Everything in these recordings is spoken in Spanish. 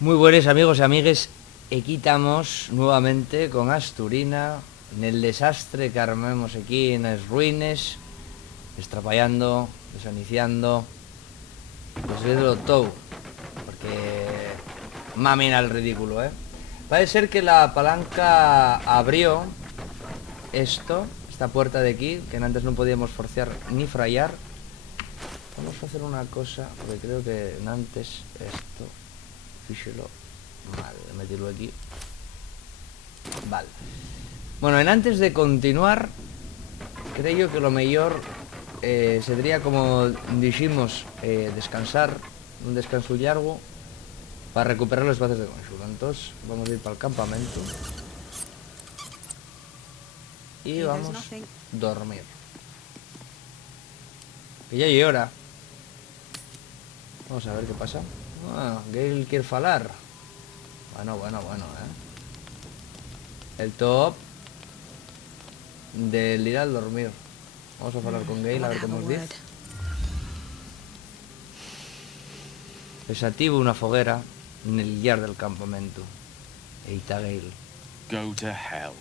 Muy buenos amigos y amigues, aquí estamos nuevamente con Asturina en el desastre que armemos aquí en las ruines, estrapallando, desaniciando, desviándolo todo, porque mamina el ridículo, ¿eh? Parece ser que la palanca abrió esta puerta de aquí, que antes no podíamos forciar ni frayar. Vamos a hacer una cosa, porque creo que antes esto, fíxelo mal, meterlo aquí. Vale. Bueno, en antes de continuar, creo que lo mejor sería, como dijimos, descansar, un descanso largo, para recuperar los bases de consumo. Entonces, vamos a ir para el campamento y vamos a dormir. Que ya hay hora. Vamos a ver qué pasa. Ah, Gale quiere falar. Bueno, El top del ir al dormir. Vamos a falar con Gale a ver qué nos dice. Desactivo una foguera en el yard del campamento. Eita, Gale. Go to hell.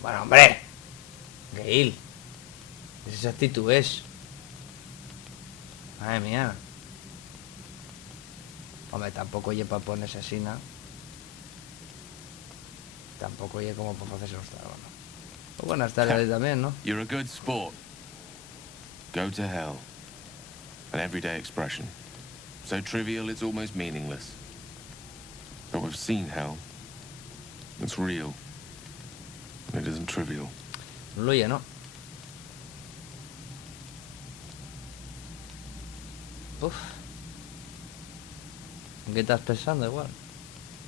Bueno, hombre. Gale. Esa actitud es. Madre mía. Hombre, tampoco oye para ponerse así, ¿no? Tampoco oye como para hacerse los tragos, ¿no? Pues buenas tardes también, ¿no? You're a good sport. Go to hell. An everyday expression. So trivial it's almost meaningless. But we've seen hell. It's real. It isn't trivial. No lo oye, ¿no? Uf. ¿En qué estás pensando igual?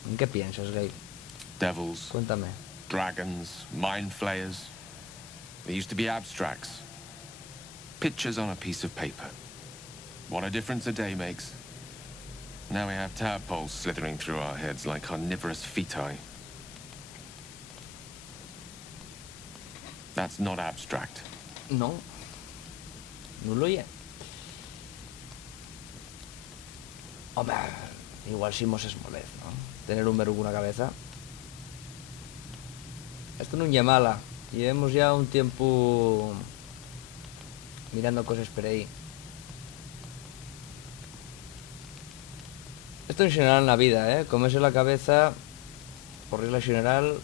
¿En qué piensas, Gale? Devils, Cuéntame. dragons, mind flayers. They used to be abstracts. Pictures on a piece of paper. What a difference a day makes. Now we have tadpoles slithering through our heads like carnivorous feti. That's not abstract. No. No lo oye. Hombre, igual Simos es molez, ¿no? Tener un verrugo en la cabeza. Esto no es mala. Llevemos ya un tiempo mirando cosas por ahí. Esto en general en la vida, ¿eh? Comerse la cabeza, por regla general,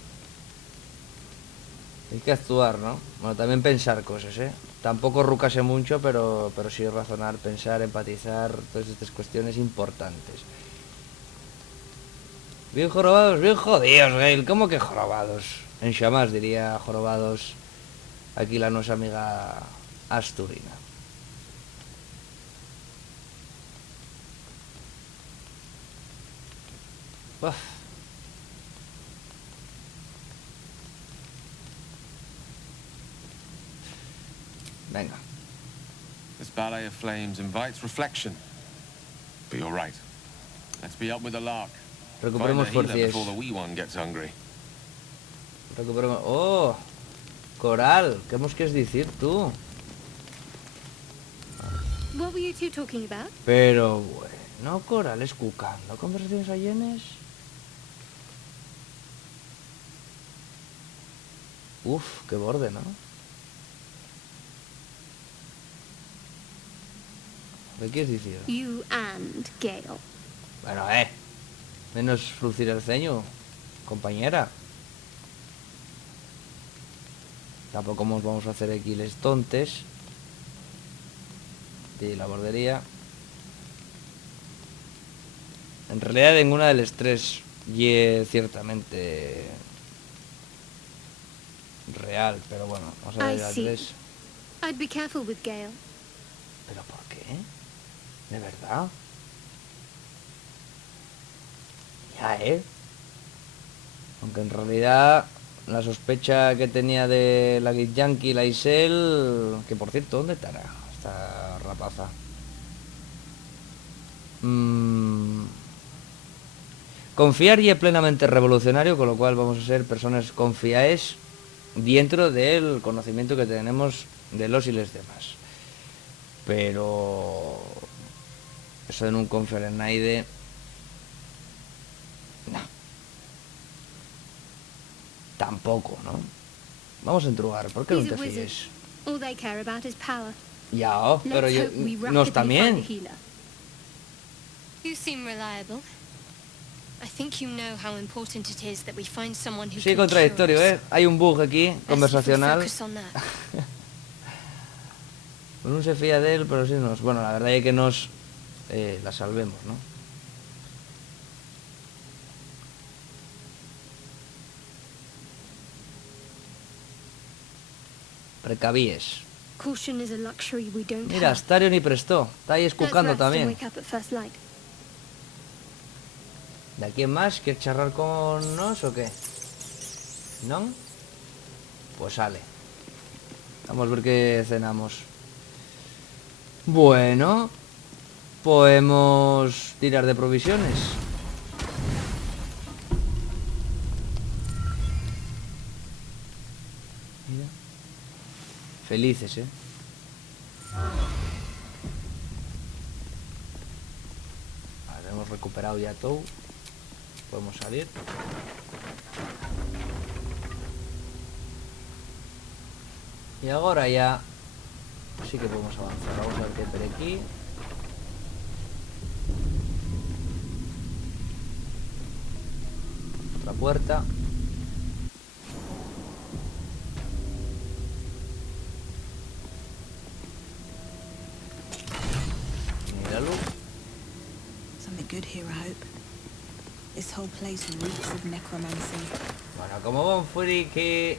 hay que actuar, ¿no? Bueno, también pensar cosas, ¿eh? Tampoco rucase mucho, pero sí razonar, pensar, empatizar, todas estas cuestiones importantes. Bien jorobados, bien jodidos, Gale. ¿Cómo que jorobados? En Xamás diría jorobados aquí la nuestra amiga Asturina. Uf. Venga. This ballet of flames invites reflection. But you're right. Let's be up with the lark. Find Recuperemos a healer fuerzas. before the wee one gets hungry. Recuperemos... ¡Oh! Coral, ¿qué nos quieres decir tú? What were you two talking about? Pero bueno, Coral, escuchando conversaciones allenes. Uf, qué borde, ¿no? ¿Qué quieres decir? You and Gale. Bueno, menos fruncir el ceño, compañera. Tampoco nos vamos a hacer aquí les tontes de la bordería. En realidad ninguna de las tres y ciertamente real, pero bueno, vamos a ver I las see. tres. I'd be careful with Gale. ¿Pero por qué? ¿De verdad? Ya, aunque en realidad la sospecha que tenía de la Git Yankee, la Isel, que por cierto, ¿dónde estará esta rapaza? Confiar y es plenamente revolucionario, con lo cual vamos a ser personas confiadas dentro del conocimiento que tenemos de los y les demás. Pero eso de no confiar en nadie tampoco, ¿no? Vamos a entrugar, ¿por qué no These te are wizards. fíes? All they care about is power. Ya, pero Let's yo, hope we nos rapidly también. find a healer. You seem reliable. I think you know how important it is that we find someone who Sí, can contradictorio, cure ¿eh? Hay un bug aquí, us. Best if we conversacional. focus on that. No se fía de él, pero sí nos... Bueno, la verdad es que nos la salvemos, ¿no? Precavíes. Caution is a luxury we don't Mira, have. Astarion y prestó. Está ahí Let's escucando rest and también. wake up at first light. ¿De aquí en más? ¿Quieres charlar con nos o qué? ¿No? Pues sale. Vamos a ver qué cenamos. Bueno, podemos tirar de provisiones. Mira. Felices, ¿eh? Vale, hemos recuperado ya todo. Podemos salir. Y ahora ya sí que podemos avanzar. Vamos a ver qué hay por aquí. Otra puerta. Míralo. Something good here, I hope. This whole place reeks of necromancy. Bueno, como buen friki,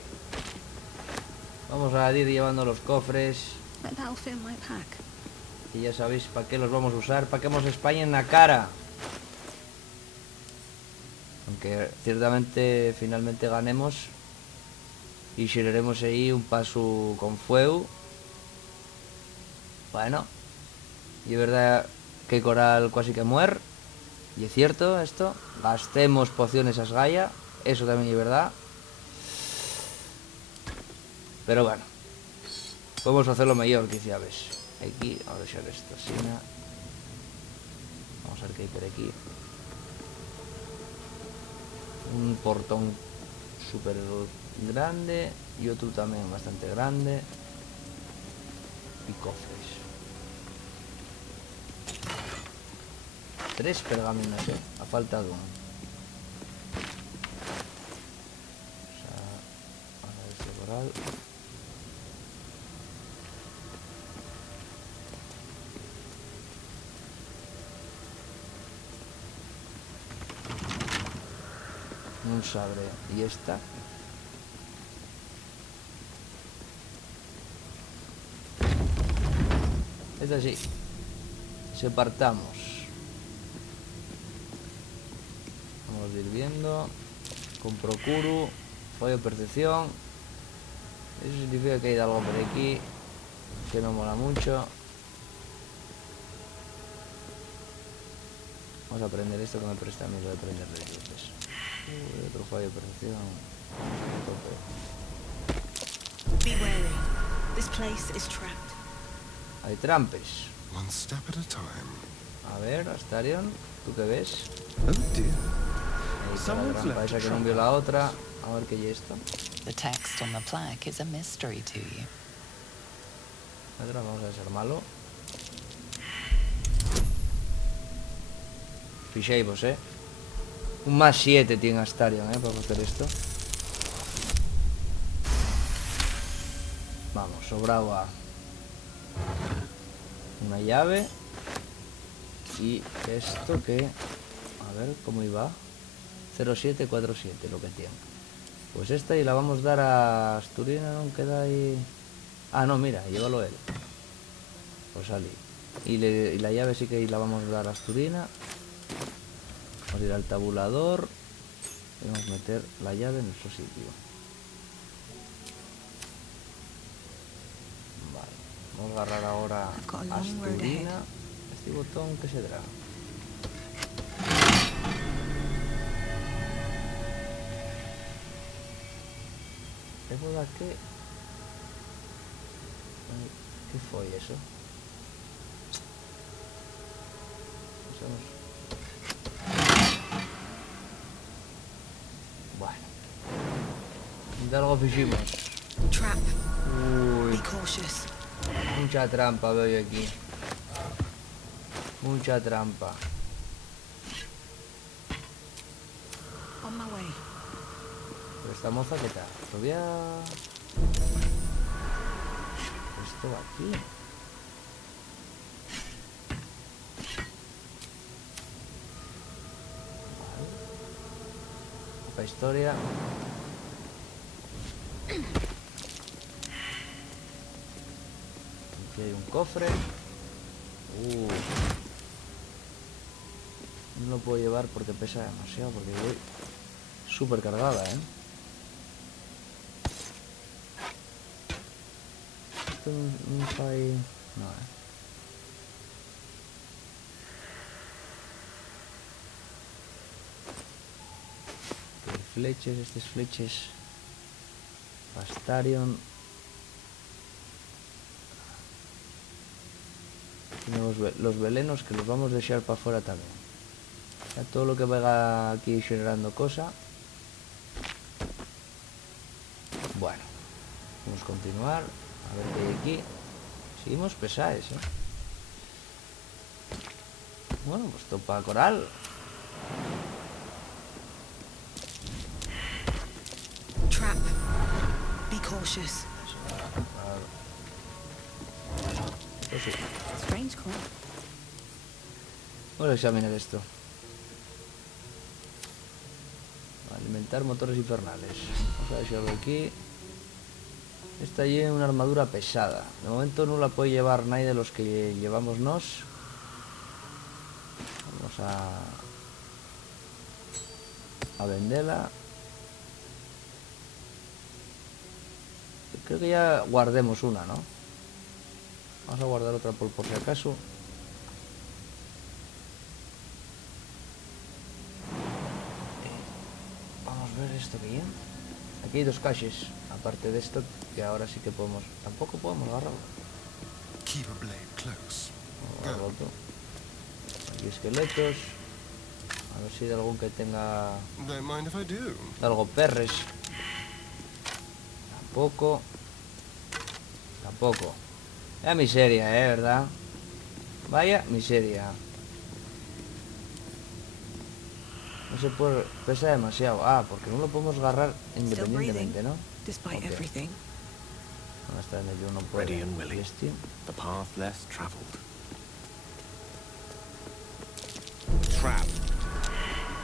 vamos a ir llevando los cofres. But that'll fit in my pack. Y ya sabéis para qué los vamos a usar, para que nos españen la cara. Aunque ciertamente finalmente ganemos y xereremos ahí un paso con fuego. Bueno, y es verdad que Coral casi que muere. Y es cierto esto. Gastemos pociones a Sgaia. Eso también es verdad. Pero bueno, podemos hacerlo mejor, quizá ves. Aquí, a ver si esto así. Vamos a ver qué hay por aquí. Un portón súper grande y otro también bastante grande. Y cofres. 3 pergaminos, ha faltado uno. O sea, a ver este coral. Un sabre. ¿Y esta? Esta sí. Separtamos. Vamos a ir viendo. Con procuro. Fallo de percepción. Eso significa que hay algo por aquí que no mola mucho. Vamos a aprender esto que me presta a mí, lo de aprender de dioses. Otro fallo de percepción. Be wary. This place is trapped. Hay trampes. One step at a time. A ver, Astarion, ¿tú qué ves? Oh dear. Ahí está la trampa esa que no vio la otra. A ver qué hay esto. The text on the plaque is a mystery to you. Otra, vamos a desarmarlo. Fijéis, un más 7 tiene Astarion, para hacer esto. Vamos, sobrado a una llave. Y esto que... A ver, ¿cómo iba? 0747 lo que tiene. Pues esta y la vamos a dar a Asturina, ¿no? Queda ahí... Ah, no, mira, llévalo él. Pues salí. Y la llave sí que la vamos a dar a Asturina. Vamos a ir al tabulador. Y vamos a meter la llave en nuestro sitio. Vale. Vamos a agarrar ahora a Asturina. Este botón que se será. ¿Es verdad que... ¿Qué fue eso? Bueno. De algo fijimos. Trap. Uy, Be cautious. mucha trampa veo yo aquí. Mucha trampa. On my way. Pero esta moza, ¿qué tal? Todavía... Esto va aquí. Vale. La historia. Aquí hay un cofre. No lo puedo llevar porque pesa demasiado, porque voy súper cargada, ¿eh? Esto no hay... No, Fleches, estos fleches. Astarion. Tenemos los velenos que los vamos a dejar para afuera también. Ya todo lo que vaya aquí generando cosa. Bueno, vamos a continuar. A ver qué hay aquí. Seguimos pesados, ¿eh? Bueno, pues topa coral. Trap. Be cautious. Esto sí. Strange call. Vamos a examinar esto. Alimentar motores infernales. Vamos a ver si algo aquí. Esta lleva una armadura pesada. De momento no la puede llevar nadie de los que llevamos nos. Vamos a venderla. Creo que ya guardemos una, ¿no? Vamos a guardar otra por si acaso. Vamos a ver esto que ya. Aquí hay dos caches. Aparte de esto, que ahora sí que podemos... Tampoco podemos agarrarlo. Keep a blade close. Lo roto. Aquí esqueletos. A ver si hay algún que tenga... Don't mind if I do. Algo perres. Tampoco. Tampoco. Vaya miseria, ¿verdad? Vaya miseria. No se puede... Pesa demasiado. Ah, porque no lo podemos agarrar independientemente, ¿no? Despite Okay. everything. No está en ello, no puede. Ready and willing. Este. The path less traveled. Trap.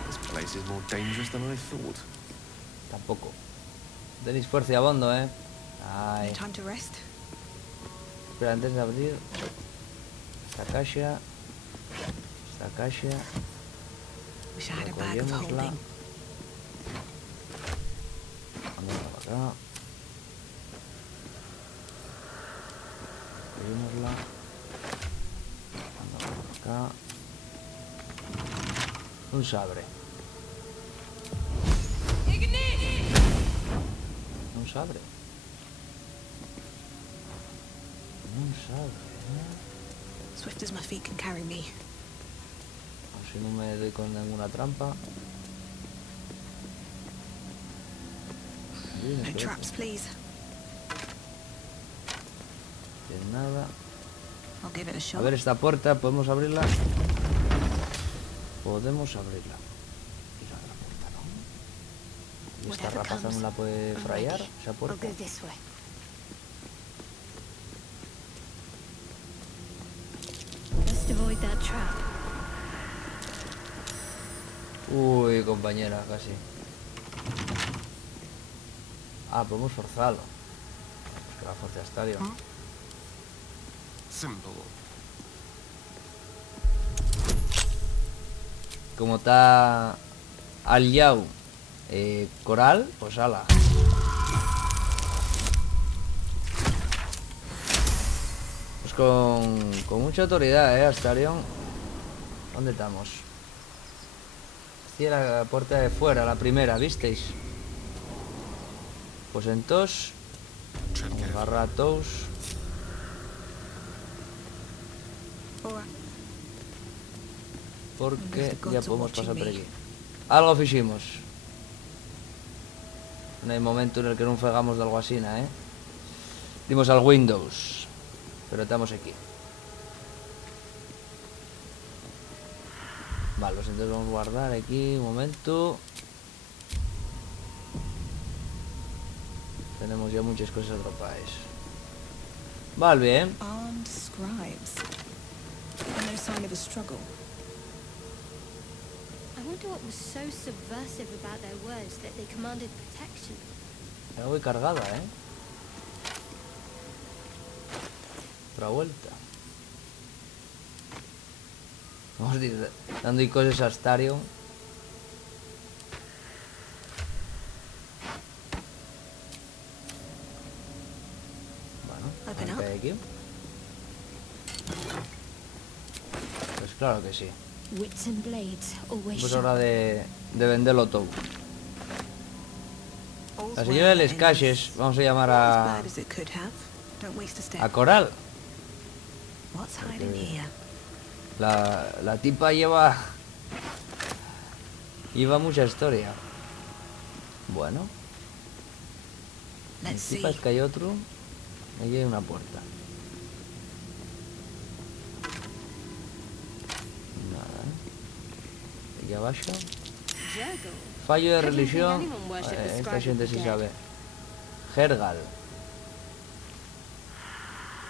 This place is more dangerous than I thought. Tampoco. Tenéis fuerza y abondo, ¿eh? Ay. No time to rest. Espera, antes de abrir. Esta caja. Esta caja. Wish I had a bag of Recogémosla. holding. Vamos para acá. Recogémosla. Vamos para acá. Un sabre. Un sabre. Un sabre, ¿eh? Swift as my feet can carry me. A ver si no me doy con ninguna trampa. Bien, No espérate. traps, please. Sin nada. I'll give it a shot. A ver esta puerta, ¿podemos abrirla? Podemos abrirla. Y la otra puerta, ¿no? ¿Y esta Whatever rapaza no comes, la puede I'm frayar? ready. ¿Esa I'll puerta? go this way. Best avoid that trap. Uy, compañera, casi. Ah, podemos forzarlo. Pues que la force estadio. Simple. Como está aliado coral, pues ala. Pues con mucha autoridad, Astarion. ¿Dónde estamos? Sí, la puerta de fuera, la primera, ¿visteis? Pues entonces, Tread carefully. agarra a todos. Alright. Porque Unless the ya gods are podemos watching pasar por me. aquí. Algo fijimos. no hay momento en el que non fregamos de algo así, ¿eh? Dimos al Windows, pero estamos aquí. Vale, pues entonces vamos a guardar aquí un momento. Tenemos ya muchas cosas dropadas. Vale, bien. Armed scribes. No sign of a struggle. I wonder what was so subversive about their words that they commanded protection. Ya voy cargada, ¿eh? Otra vuelta. Vamos a ir dando cosas a Astarion. Bueno, Open a up. ver qué hay aquí. Pues claro que sí. Wits and blades always Pues sharp. hora de venderlo todo. All's La señora de well les that Caches, ends. vamos a llamar As a bad as it could have. Don't waste a step. Coral. What's hiding here? La tipa lleva mucha historia. Bueno, Let's see. tipa es que hay otro. Aquí hay una puerta. Nada, ¿eh? Aquí abajo. Jurgle. Fallo de I don't think religión. anyone worshipped the Esta scribe gente of the sí dead. sabe. Hergal.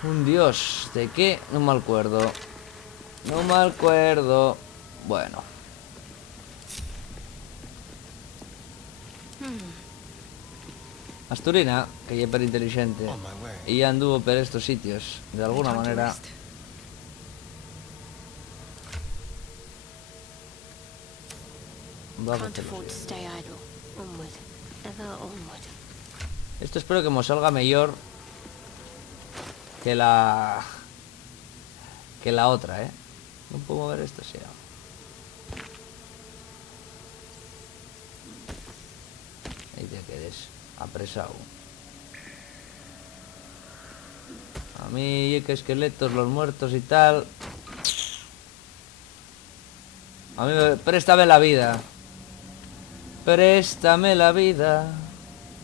Un dios. ¿De qué? No me acuerdo. No me acuerdo. Bueno. Asturina, que ella es per inteligente, On my way. y ya anduvo por estos sitios. De alguna Time to manera. rest. Va a Can't hacerlo afford to bien. stay idle. Onward. Ever onward. Esto espero que me salga mejor que la otra, ¿eh? No puedo mover esto, sí. Ahí te quedes apresado. A mí, que esqueletos, los muertos y tal. A mí, préstame la vida. Préstame la vida.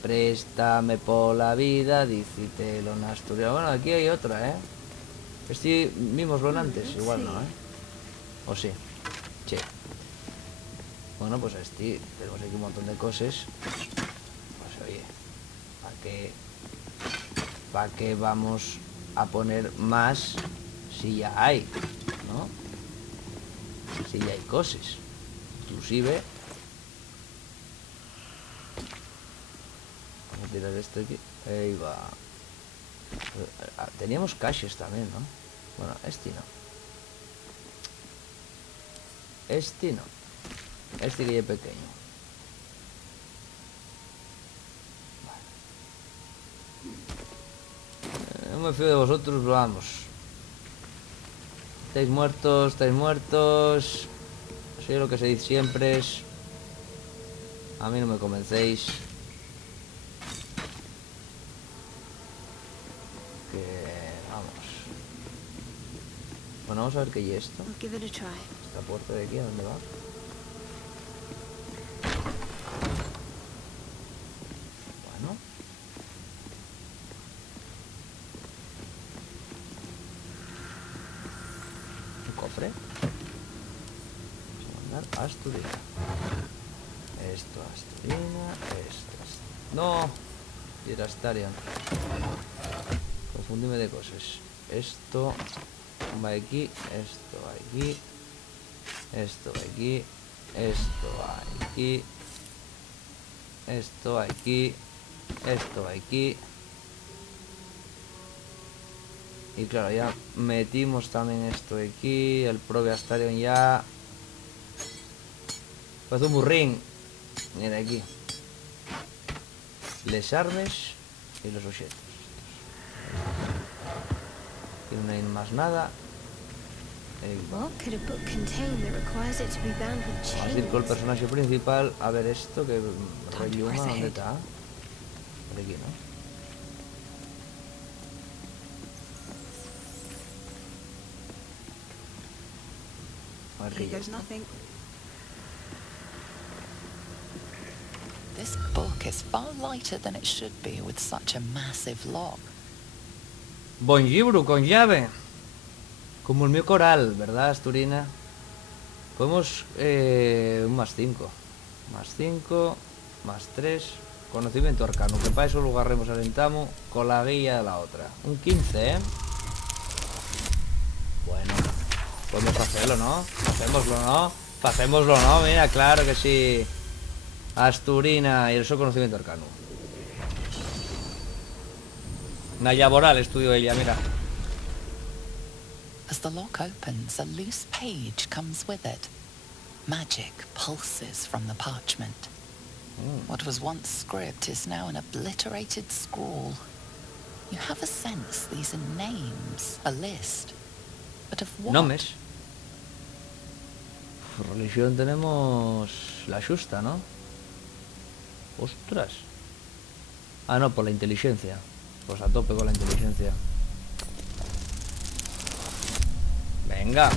Préstame por la vida, dícitelo en asturiano. Bueno, aquí hay otra, ¿eh? Este vimos lo antes, igual no, ¿eh? ¿O sí? Sí. Bueno, pues este, tenemos aquí un montón de cosas. Pues oye, ¿para qué vamos a poner más si ya hay, ¿no? Si ya hay cosas. Inclusive... Vamos a tirar esto aquí. Ahí va. Teníamos caches también, ¿no? Bueno, este no. Este no. Este que es pequeño. Vale. No me fío de vosotros, pero vamos. Estáis muertos, estáis muertos. Soy lo que se dice siempre es... A mí no me convencéis. Vamos. Bueno, vamos a ver qué hay esto. I'll give it a try. Esta puerta de aquí, ¿a dónde va? Bueno. Un cofre. Vamos a mandar a Asturina. Esto a Asturina. Esto a... ¡No! Y era Astarion. Confundime de cosas. Esto va aquí, esto va aquí, esto va aquí, esto va aquí, esto va aquí, esto va aquí. Y claro, ya metimos también esto aquí, el propio Astarion ya. Parece un burrín. Mira aquí. Les armes y los objetos. Y no hay más nada. What could a book contain that requires it to be bound with Vamos a ir con el chains? personaje principal a ver esto que Time to Yuma, press ¿dónde ahead. está? Por aquí, ¿no? A ver qué Here hay. goes nothing. This book book is far lighter than it should be with such a massive lock. Bon llibro con llave. Como el mío coral, ¿verdad, Asturina? Podemos... un más 5. Más 5. Más 3. Conocimiento arcano. Que para eso lo agarremos al entamo con la guía de la otra. Un 15, ¿eh? Bueno. Podemos hacerlo, ¿no? Hacémoslo, ¿no? Hacémoslo, ¿no? Mira, claro que sí. Asturina. Y eso conocimiento arcano. Naya Boral estudió ella, mira. As the lock opens, a loose page comes with it. Magic pulses from the parchment. What was once script is now an obliterated scrawl. You have a sense these are names, a list. But of what? Nomes. Religión tenemos la justa, ¿no? Ostras. Ah, no, por la inteligencia. Pues a tope con la inteligencia. Venga.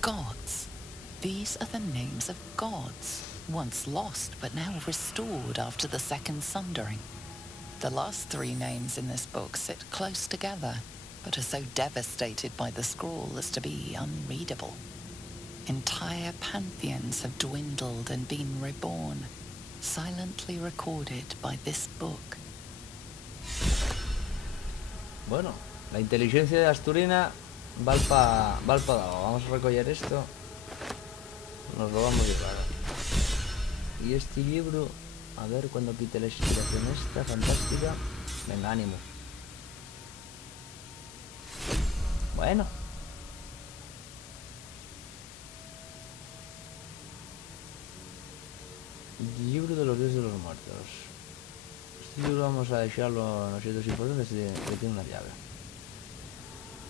Gods. These are the names of gods, once lost but now restored after the Second Sundering. The last 3 names in this book sit close together, but are so devastated by the scroll as to be unreadable. Entire pantheons have dwindled and been reborn, silently recorded by this book. Bueno, la inteligencia de Asturina va al dado. Vamos a recoger esto. Nos lo vamos a llevar. Y este libro, a ver cuando quite la inspiración esta, fantástica. Venga, ánimo. Bueno. Libro de los dioses de los muertos. Este libro vamos a dejarlo en los sitios importantes que tiene una llave.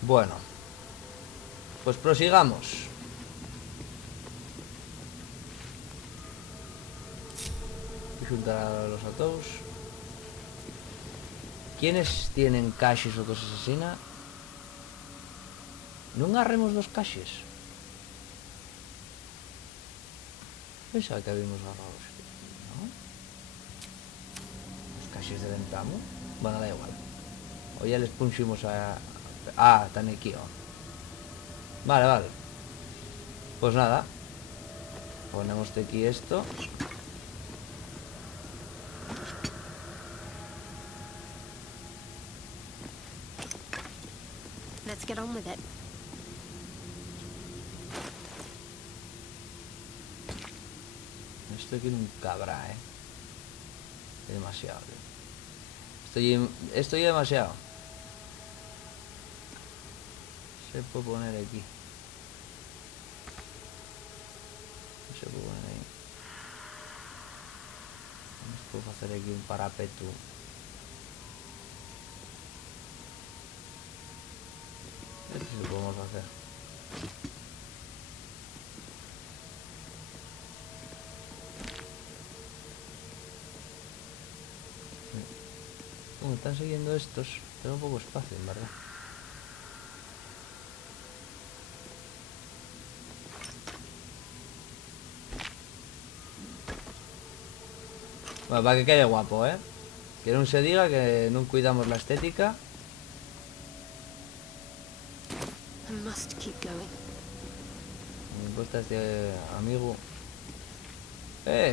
Bueno. Pues prosigamos. Voy a juntar a los atous. ¿Quiénes tienen caches o cosas así? ¿No agarremos 2 caches? Pensaba que habíamos agarrado los... ¿no? Los caches de ventamo. Bueno, da igual. Hoy ya les pusimos a... Ah, están aquí. Vale, vale. Pues nada. Ponemos de aquí esto. Let's get on with it. Esto quiere un cabra, demasiado, Estoy demasiado. Se puede poner aquí. Se puede poner ahí. Puedo hacer aquí un parapeto. Esto sí lo podemos hacer. Como están siguiendo estos, tengo poco espacio, en verdad. Bueno, para que quede guapo, que no se diga que no cuidamos la estética. I must keep going. Me cuesta este amigo.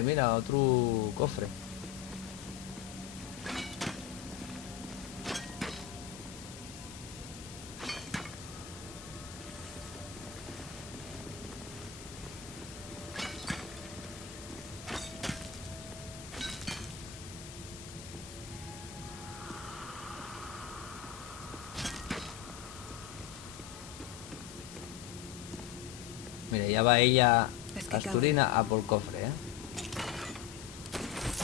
Mira, otro cofre. Mira, ya va ella, Asturina, a por cofre,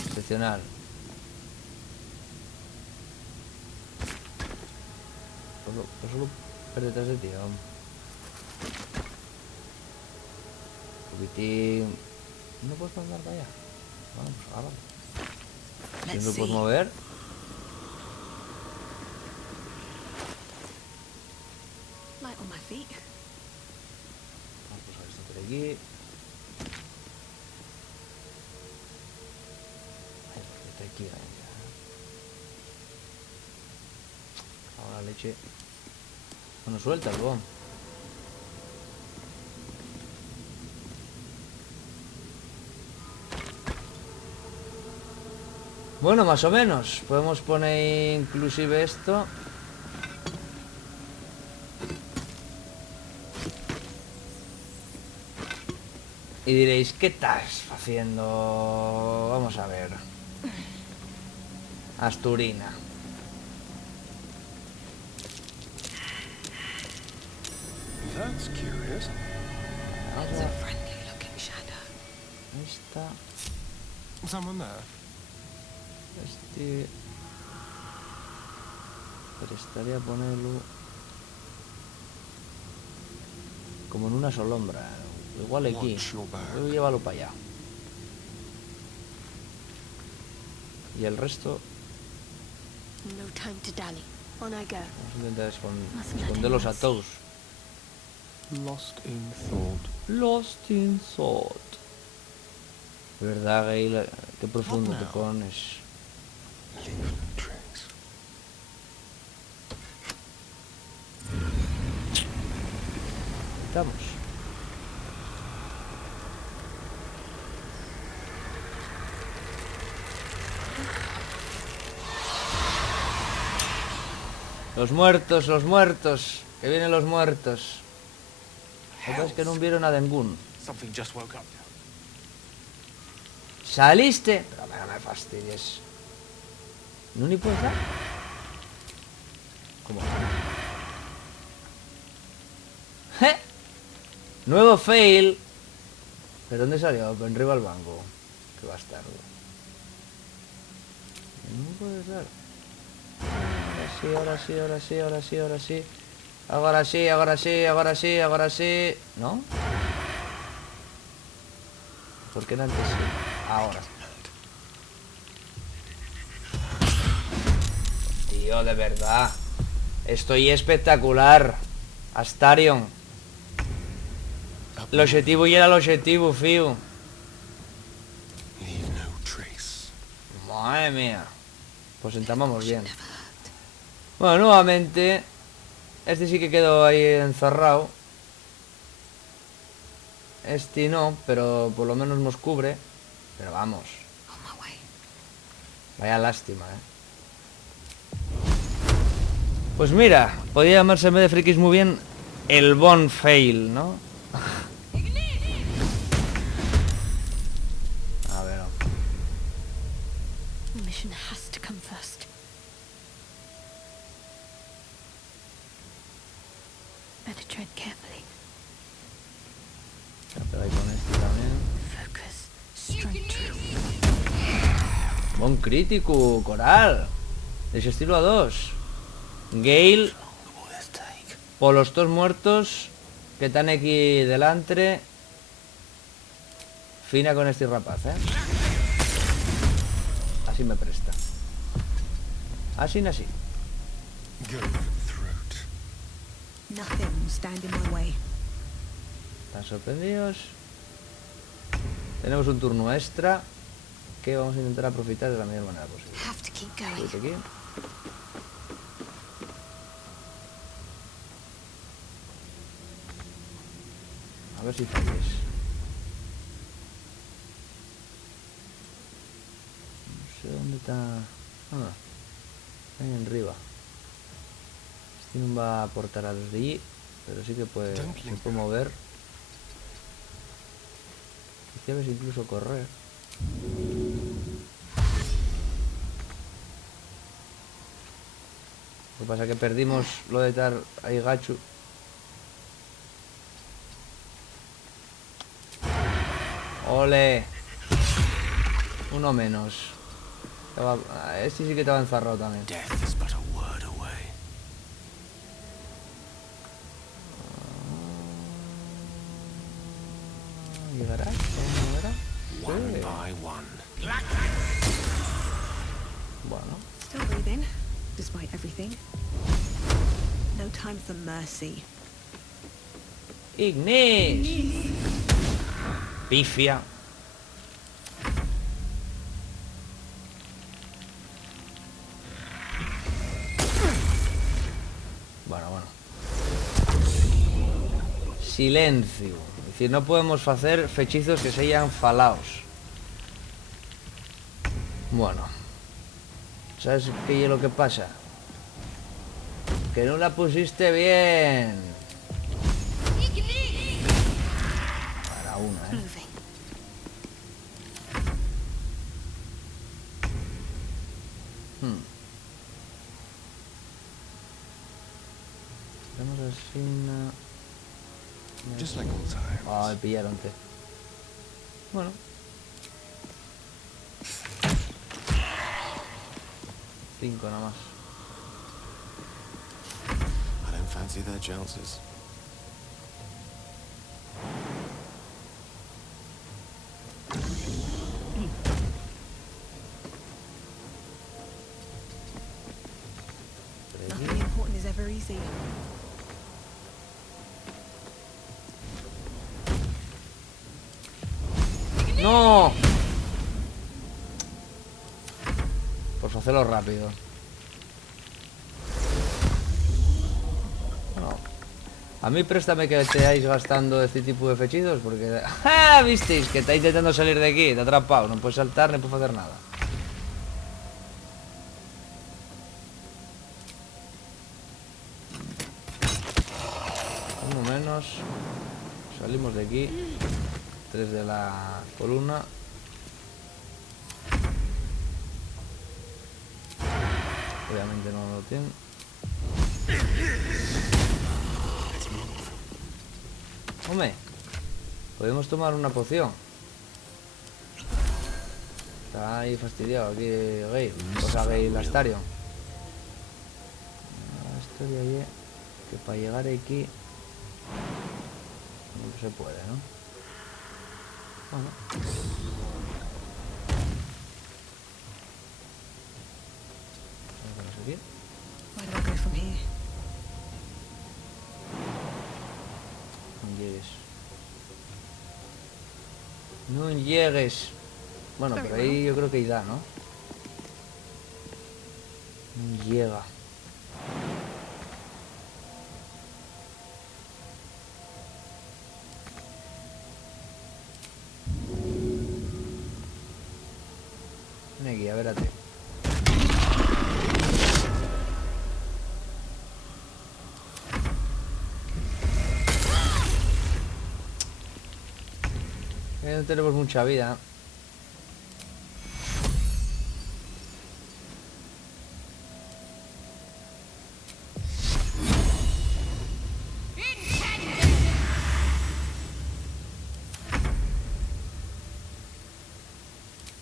Excepcional. Solo per detrás de ti, poquitín. ¿No puedes mandar para allá? Vamos, ahora. ¿No lo puedes mover? Light on my feet. Pues esto por aquí. Ay, está aquí, venga. Ahora leche. Bueno, suelta el bomb. Bueno, más o menos. Podemos poner inclusive esto. Y diréis, ¿qué estás haciendo? Vamos a ver. Asturina. That's curious. It's a friendly looking shadow. Esta. Someone there? Prestaría ponerlo como en una solombra. Igual aquí. Watch your back. Voy a llevarlo para allá. Y el resto No time to dally. On I go. vamos a intentar Mustn't let esconderlos a anyone see. todos. Lost in thought. Lost in thought. ¿Verdad, Gale? Qué profundo What te now? pones. Leave no trace. Estamos. Los muertos, los muertos. Que vienen los muertos. Lo que pasa es que no vieron a ningún. Something just woke up. ¿Saliste? Pero no me fastidies. ¿No ni puedes dar? ¿Cómo? ¡Je! Nuevo fail. ¿Pero dónde salió? Arriba al banco. Qué bastardo. No puedes dar. Ahora sí, ahora sí, ahora sí, ahora sí, ahora sí. Ahora sí, ahora sí, ahora sí, ahora sí. ¿No? ¿Por qué no antes sí? Ahora. Tío, de verdad. Estoy espectacular. Astarion. L'objectiu ja era l'objectiu, fiu. Leave no trace. Madre mía. Pues entramos bien. Bueno, nuevamente. Este sí que quedó ahí encerrado. Este no, pero por lo menos nos cubre. Pero vamos. On my way. Vaya lástima, Pues mira, podría llamarse en vez de frikis muy bien el Bon Fail, ¿no? A ver. The mission has to come first. Better tread carefully. Pero ahí con este también. Focus. Strike true. Bon crítico, coral. De ese estilo a 2. Gale. Por los dos muertos que están aquí delante. Fina con este rapaz, Así me presta. Así, así. Go for the throat. Nothing will stand in my way. Están sorprendidos. Tenemos un turno extra que vamos a intentar aprovechar de la mejor manera posible. Have to keep going. Súbete aquí. A ver si falles. No sé dónde está. Ah, ahí arriba. Este no va a aportar a los de allí, pero sí que puede, se puede mover. Quizá ves incluso correr. Lo que pasa es que perdimos lo de estar ahí gacho. ¡Ole! Uno menos. Este sí que estaba encerrado también. Death is but a word away. ¿Llegará? ¿Cómo era? One Sí. by one. Bueno. Still breathing, despite everything. No time for mercy. Ignis. pifia. Bueno. Silencio. Es decir, no podemos hacer fechizos que sean falaos. Bueno. ¿Sabes qué es lo que pasa? Que no la pusiste bien. Para una, ¿eh? Moving. Vamos así. Just like old times. Ah, me pillaron, te. Bueno. Cinco nada más. I don't fancy their chances. Nothing important is ever easy. ¡No! Por hacerlo rápido. Bueno, a mí préstame que estéis gastando este tipo de fechizos porque... ¡Ah! ¿Visteis? Que está intentando salir de aquí, te ha atrapado. No puedes saltar ni puedes hacer nada. Uno menos. Salimos de aquí. 3 de la columna. Obviamente no lo tiene. Hombre, podemos tomar una poción. Está ahí fastidiado aquí Gale. Cosa Gale Astarion. Esto de ahí, que para llegar aquí no se puede, ¿no? Bueno. Vamos aquí. Where do I go from here? No llegues. No llegues. Bueno, pero ahí yo creo que da, ¿no? No llega. Ven aquí, a ver a ti. No tenemos mucha vida.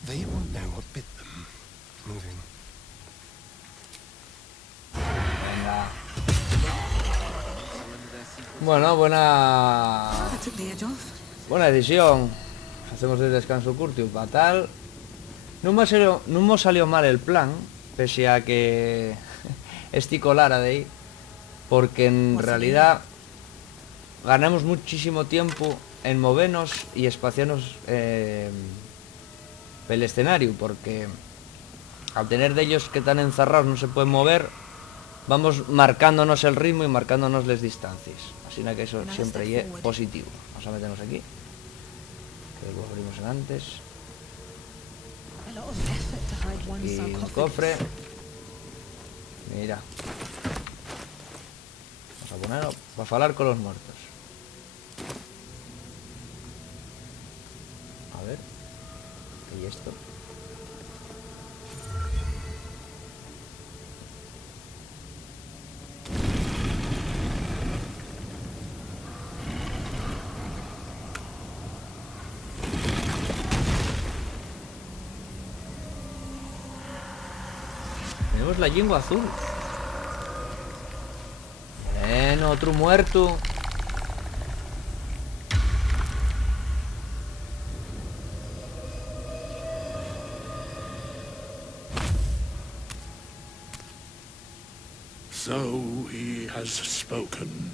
They won't know what bit them. Moving. Venga. Bueno, buena I took the edge off. decisión. Hacemos el descanso curto y fatal. No me salió mal el plan, pese a que estoy colara de ahí, porque en realidad ganamos muchísimo tiempo en movernos y espaciarnos el escenario, porque al tener de ellos que están encerrados no se pueden mover, vamos marcándonos el ritmo y marcándonos las distancias, así que eso siempre es positivo. Vamos a meternos aquí, que lo abrimos en antes. A lot of effort to hide one Y un sarcophagus. cofre. Mira. Vamos a ponerlo para hablar con los muertos. A ver. ¿Y esto? Tenemos la lengua azul. Otro muerto. So he has spoken,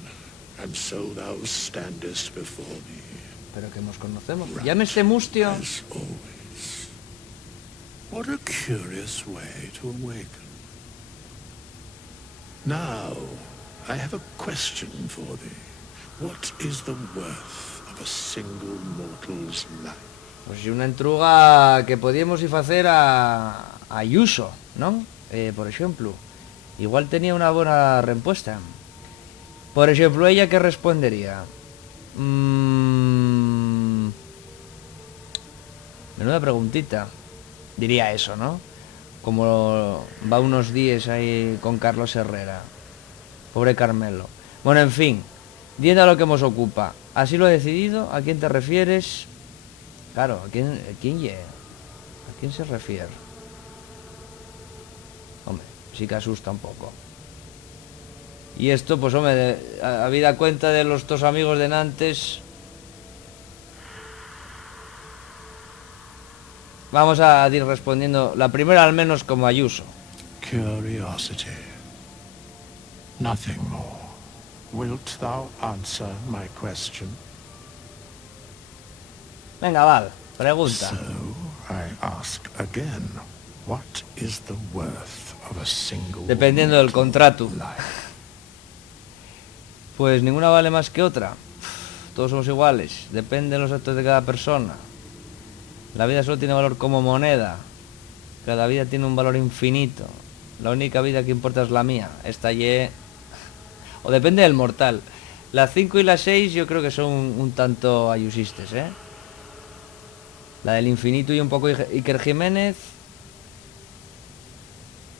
and so thou standest before me. pero que nos conocemos. Llámese Mustio. As always. What a curious way to awaken. Now, I have a question for thee. What is the worth of a single mortal's life? Pues una entruga que podíamos ir facer a Ayuso, ¿no? Por ejemplo. Igual tenía una buena respuesta. Por ejemplo, ella que respondería. Menuda preguntita. Diría eso, ¿no? Como va unos días ahí con Carlos Herrera. Pobre Carmelo. Bueno, en fin. Viendo a lo que nos ocupa. Así lo he decidido. ¿A quién te refieres? Claro, ¿a quién se refiere? Hombre, sí que asusta un poco. Y esto, pues hombre, habida cuenta de los dos amigos de Nantes, vamos a ir respondiendo la primera al menos como Ayuso. Curiosity. Nothing more. Wilt thou answer my question? Venga, Val, pregunta. So, I ask again, what is the worth of a single Dependiendo del mortal contrato. life? Pues ninguna vale más que otra. Todos somos iguales. Depende de los actos de cada persona. La vida solo tiene valor como moneda. Cada vida tiene un valor infinito. La única vida que importa es la mía. Esta o depende del mortal. Las 5 y las 6 yo creo que son un tanto ayusistes, ¿eh? La del infinito y un poco Iker Jiménez.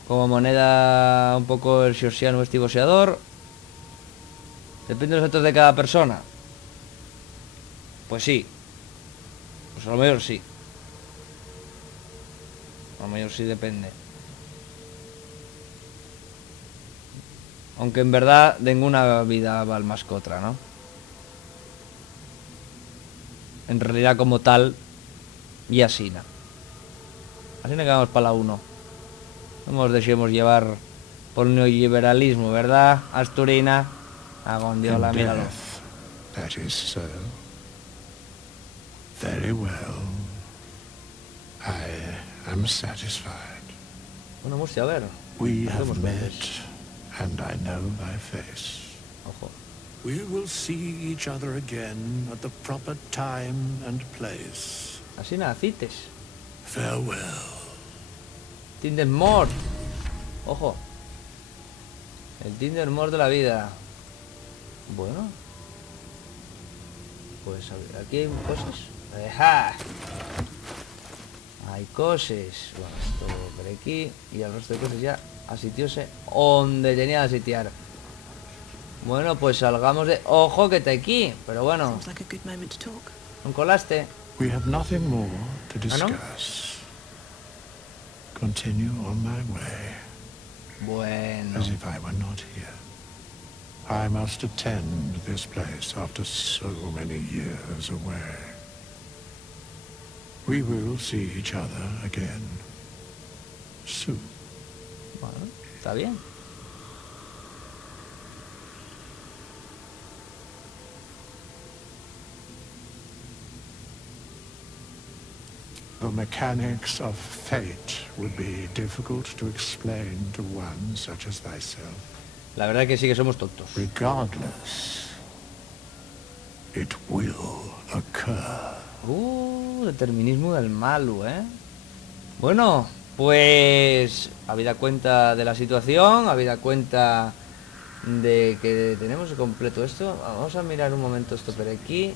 Como moneda un poco el Xosiano Estiboseador. Depende de los actos de cada persona. Pues sí. Pues a lo mejor sí. A lo mejor sí depende. Aunque en verdad ninguna vida vale más que otra, ¿no? En realidad como tal. Y así, ¿no? Así nos quedamos para la 1. No nos dejemos llevar por el neoliberalismo, ¿verdad, Asturina? Agondiola, In míralo. death, that is so. Very well. I am satisfied. Bueno, Murcia, a ver. We Hacemos have met, veces. and I know thy face. Ojo. We will see each other again at the proper time and place. Así nacites. Farewell. Tinder More. Ojo. El Tinder More de la vida. Bueno. Pues a ver, aquí hay cosas. ¡Ajá! Hay cosas. Bueno, esto por aquí. Y el resto de cosas ya asitióse donde tenía que sitiar. Bueno, pues salgamos de... ¡Ojo que está aquí! Pero bueno, Seems like a good moment to talk. ¿no colaste? We have nothing more to Ah, no? discuss. Continue on my way, Bueno. as if I were not here. I must attend this place after so many years away. We will see each other again soon. Bueno, está bien. The mechanics of fate would be difficult to explain to one such as thyself. La verdad que sí que somos tontos. Regardless, it will occur. Determinismo del malo, ¿eh? Bueno, pues habida cuenta de la situación, habida cuenta de que tenemos completo esto, vamos a mirar un momento esto por aquí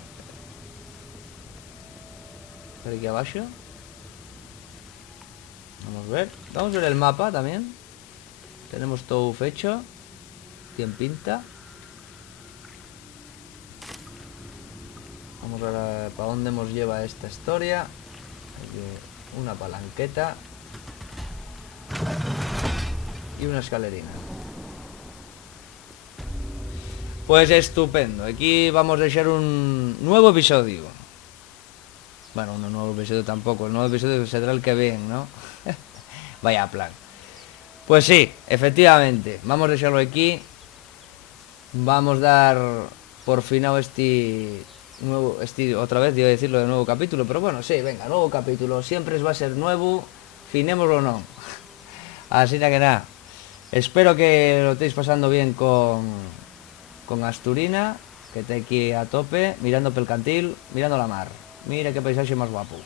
abajo. Vamos a ver el mapa también. Tenemos todo hecho. ¿Quién pinta? Vamos a ver para dónde nos lleva esta historia. Aquí una palanqueta y una escalerina. Pues estupendo. Aquí vamos a dejar un nuevo episodio. Bueno, un nuevo episodio tampoco. El nuevo episodio será el que ven, ¿no? Vaya plan. Pues sí, efectivamente. Vamos a dejarlo aquí. Vamos a dar por final este nuevo estilo, otra vez iba a decirlo de nuevo capítulo, pero bueno, sí, venga, nuevo capítulo, siempre va a ser nuevo, finémoslo o no. Así que nada, espero que lo estéis pasando bien con Asturina, que está aquí a tope, mirando pel cantil, mirando la mar. Mira qué paisaje más guapo.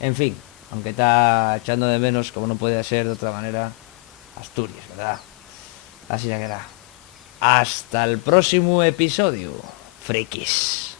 En fin, aunque está echando de menos, como no puede ser de otra manera, Asturias, ¿verdad? Así que nada, hasta el próximo episodio, frikis.